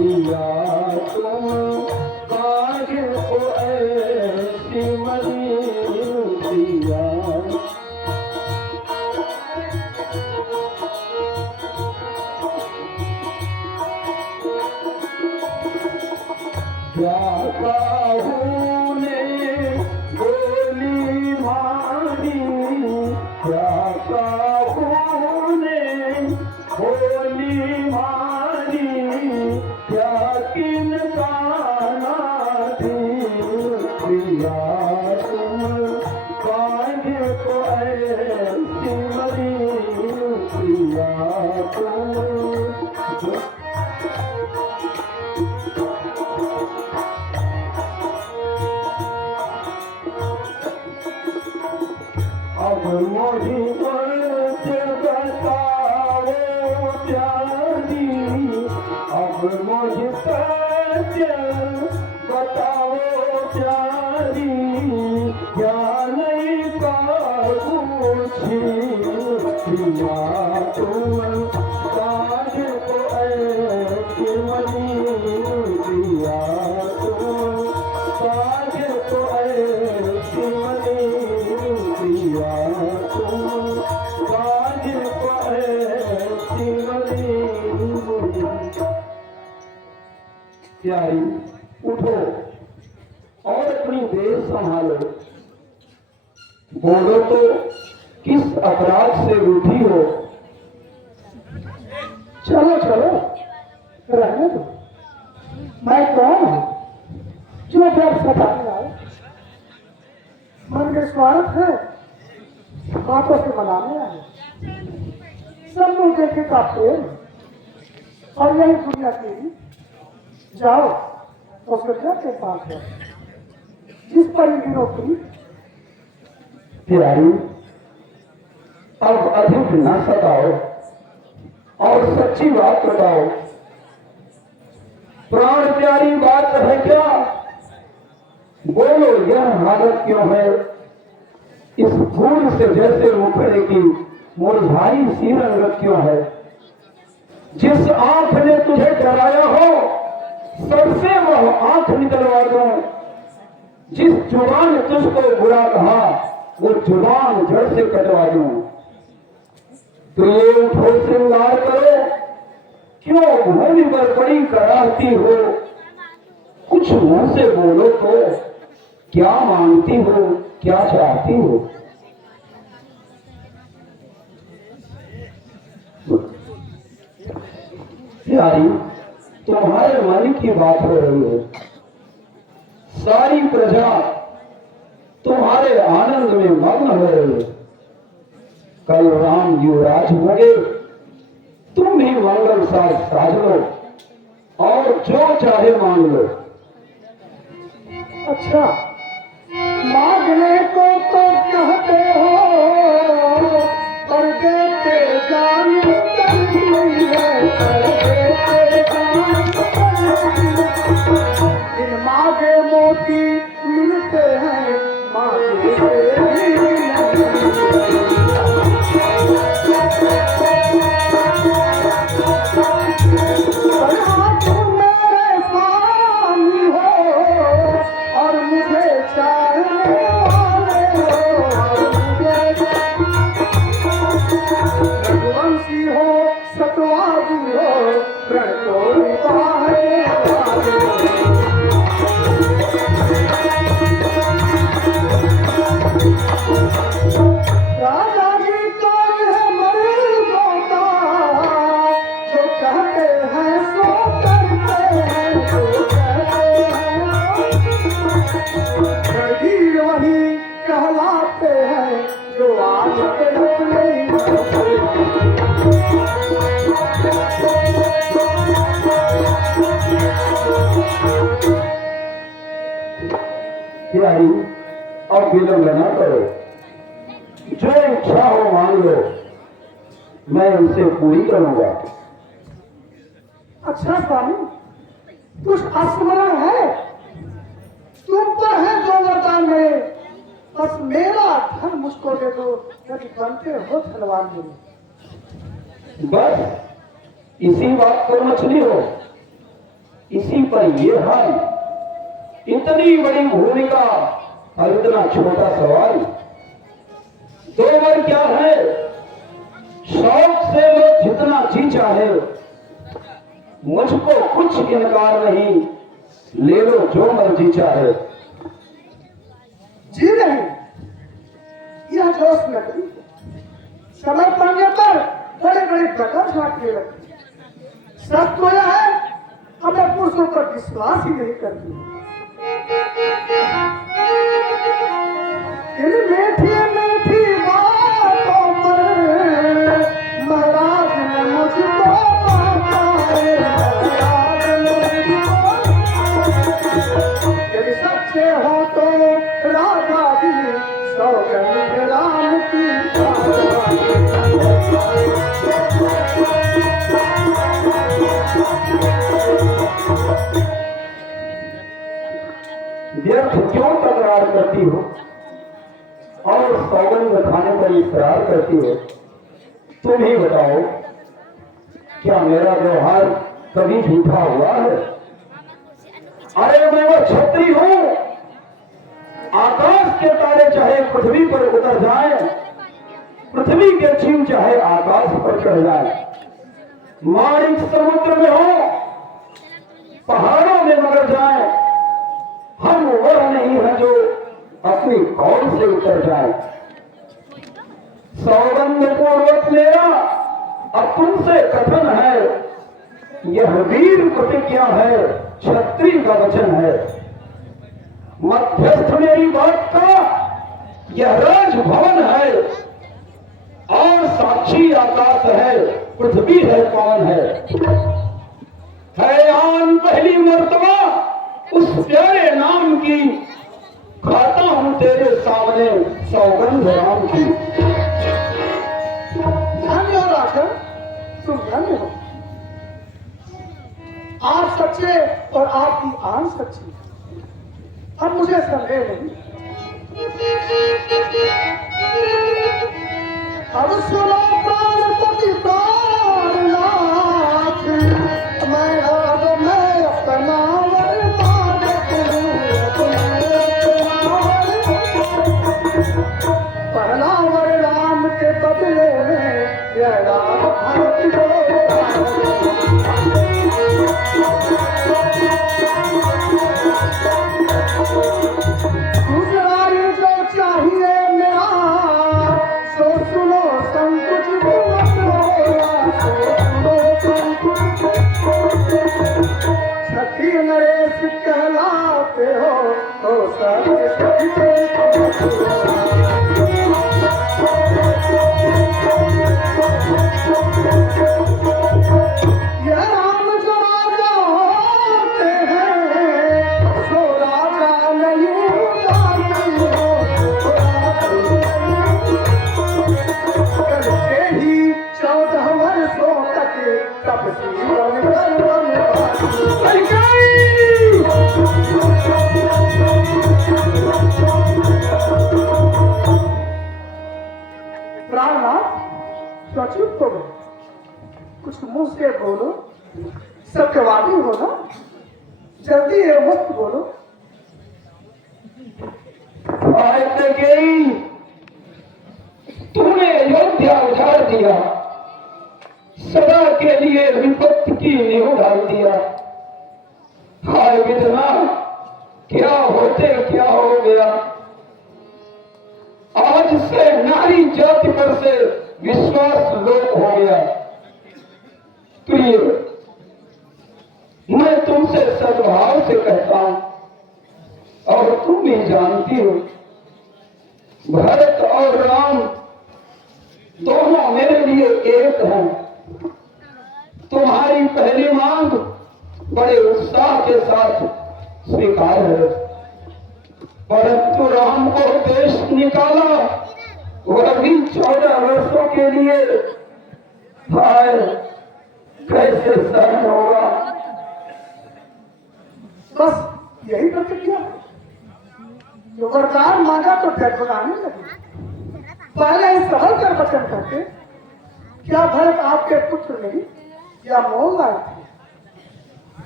प्रिया तुम काहे को ऐसी मरी प्रिया। क्या काहू ने गोली मारी, क्या काहू ने गोली मारी, क्या किन काना थी प्रिया तुम काहे को ऐसी मरी प्रिया तुम। अब मुझे बताओ प्यारी, अब मुझे बताओ प्यारी, क्या नहीं का पूछी प्रिया तुम काहे को ऐसी मरी प्रिया तुम काहे को ऐसी मरी प्रिया तुम काहे को ऐसी मरी। प्यारी उठो और अपनी देह संभालो, बोलो तो किस अपराध से रूठी हो। चलो चलो रहने दो, मैं कौन हूँ जो डर सताने आए। मन में स्वार्थ है, हाथों से मनाने आए। सब लोग देखे का प्रेम और यही दुनिया की। जाओ तो सुरक्षा के पास है जिस पर इन दिनों की। प्यारी अब अधिक न सताओ और सच्ची बात बताओ, प्राण प्यारी बात है क्या। बोलो यह हालत क्यों है, इस फूल से जैसे उखड़े की मुरझाई सी रंगत क्यों है। जिस आंख ने तुझे डराया हो सबसे वह आंख निकलवा दो, जिस जुबान ने तुझको बुरा कहा वो जुबान जड़ से कटवा दूं। तो ये उठो श्रृंगार करो, क्यों भूमि पर पड़ी कराहती हो। कुछ मुंह से बोलो तो क्या मांगती हो क्या चाहती हो। प्यारी तुम्हारे मन की बात हो रही है, सारी प्रजा तुम्हारे आनंद में मग्न हो रही है। कल राम युवराज होंगे, तुम भी मंगल साज साज लो और जो चाहे मांग लो। अच्छा मांगने को तो कहते हो पर देते जान नहीं है। इन मांगे मोती मिलते हैं मांगे तुम मेरे स्वामी हो और मुझे चाहने वाले हो। रघुवंशी हो सतवादी हो प्रण को निभाने वाले। राजा जी का यह मर्यादा जो कहते हैं सो करते हैं, जो कहते हैं वही कहलाते हैं जो आज के अपने प्यारी अब विलंब न करो, जो इच्छा हो मांग लो, मैं उसे पूरी करूंगा। अच्छा स्वामी कुछ स्मरण है तुम पर है जो वरदान मेरे, बस मेरा धन मुझको दे दो यदि बनते हो धनवान मेरे। बस इसी बात को मछली हो, इसी पर ये हाल, इतनी बड़ी भूमिका और इतना छोटा सवाल। दो बार क्या है, शौक से वो जितना जी चाहे, मुझको कुछ इनकार नहीं, ले लो जो मर्जी चाहे। जी नहीं, यह जोश नकली है। समय पाने पर बड़े बड़े डगर झांकने लगते हैं। सच तो यह है, हमें पुरुषों पर विश्वास ही नहीं करती। इन मीठी मीठी बातों पर महाराज ने मुझको बताए, महाराज ने मुझको। यदि सच्चे हो तो राजा जी सौगंध राम की। व्यर्थ क्यों तकरार करती हो और सौगंध खाने पर इकरार करती हो? तुम ही बताओ, क्या मेरा व्यवहार कभी झूठा हुआ है? अरे मैं वो छत्री हूं, आकाश के तारे चाहे पृथ्वी पर उतर जाए, पृथ्वी के जीव चाहे आकाश पर चढ़ जाए, माणिक समुद्र में हो, पहाड़ों में मगर जाए, हम वह नहीं है जो अपनी कौल से उतर जाए। सौगंध पूर्वक मेरा अब तुमसे कथन है, यह वीर प्रतिज्ञा है, क्षत्रिय का वचन है। मध्यस्थ मेरी बात का यह राजभवन है, और साक्षी आकाश है, पृथ्वी है, पवन है आन पहली मर्तबा उस प्यारे नाम की, खाता हूं तेरे सामने सौगंध राम की। धन्य हो राजा, तुम धन्य हो। आप सच्चे और आपकी आन सच्ची, अब मुझे संदेह नहीं। अब सुनो प्राणपति प्राणनाथ, मैं अपना वरदान करूं, पहला वर राम के बदले में यह राम भारत को। दूसरा ये जो चाहिए मेरा, सो सुनो संकुच मत होगा, सो सुनो संकुच। छठी नरेश कहलाते हो तो सब यह राम जो राजा होते हैं, सो राजा नहीं उदासी हो, करते ही 14 वर्षों तक तपसी बनकर प्राणनाथ, तो चुप हो गए, कुछ मुंह से बोलो, सत्यवादी हो ना, जल्दी ये वक्त बोलो। तूने अयोध्या उजाड़ दिया, सदा के लिए विपत्ति की नींव डाल दिया। हाय विधना, क्या होते क्या हो गया। आज से नारी जाति पर से विश्वास लोप हो गया। प्रिय, मैं तुमसे सद्भाव से कहता हूं, और तुम भी जानती हो, भरत और राम दोनों मेरे लिए एक हैं। तुम्हारी पहली मांग बड़े उत्साह के साथ स्वीकार है, परंतु राम को देश निकाला, वह भी 14 वर्षों के लिए। हाय, कैसे सहन होगा। बस यही प्रतिक्रिया है। जो वरदान मांगा तो डगमगाने लगे। पहले इस सहल कर वचन करके, क्या भरत आपके पुत्र नहीं या मोल लाए थे?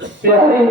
प्यारी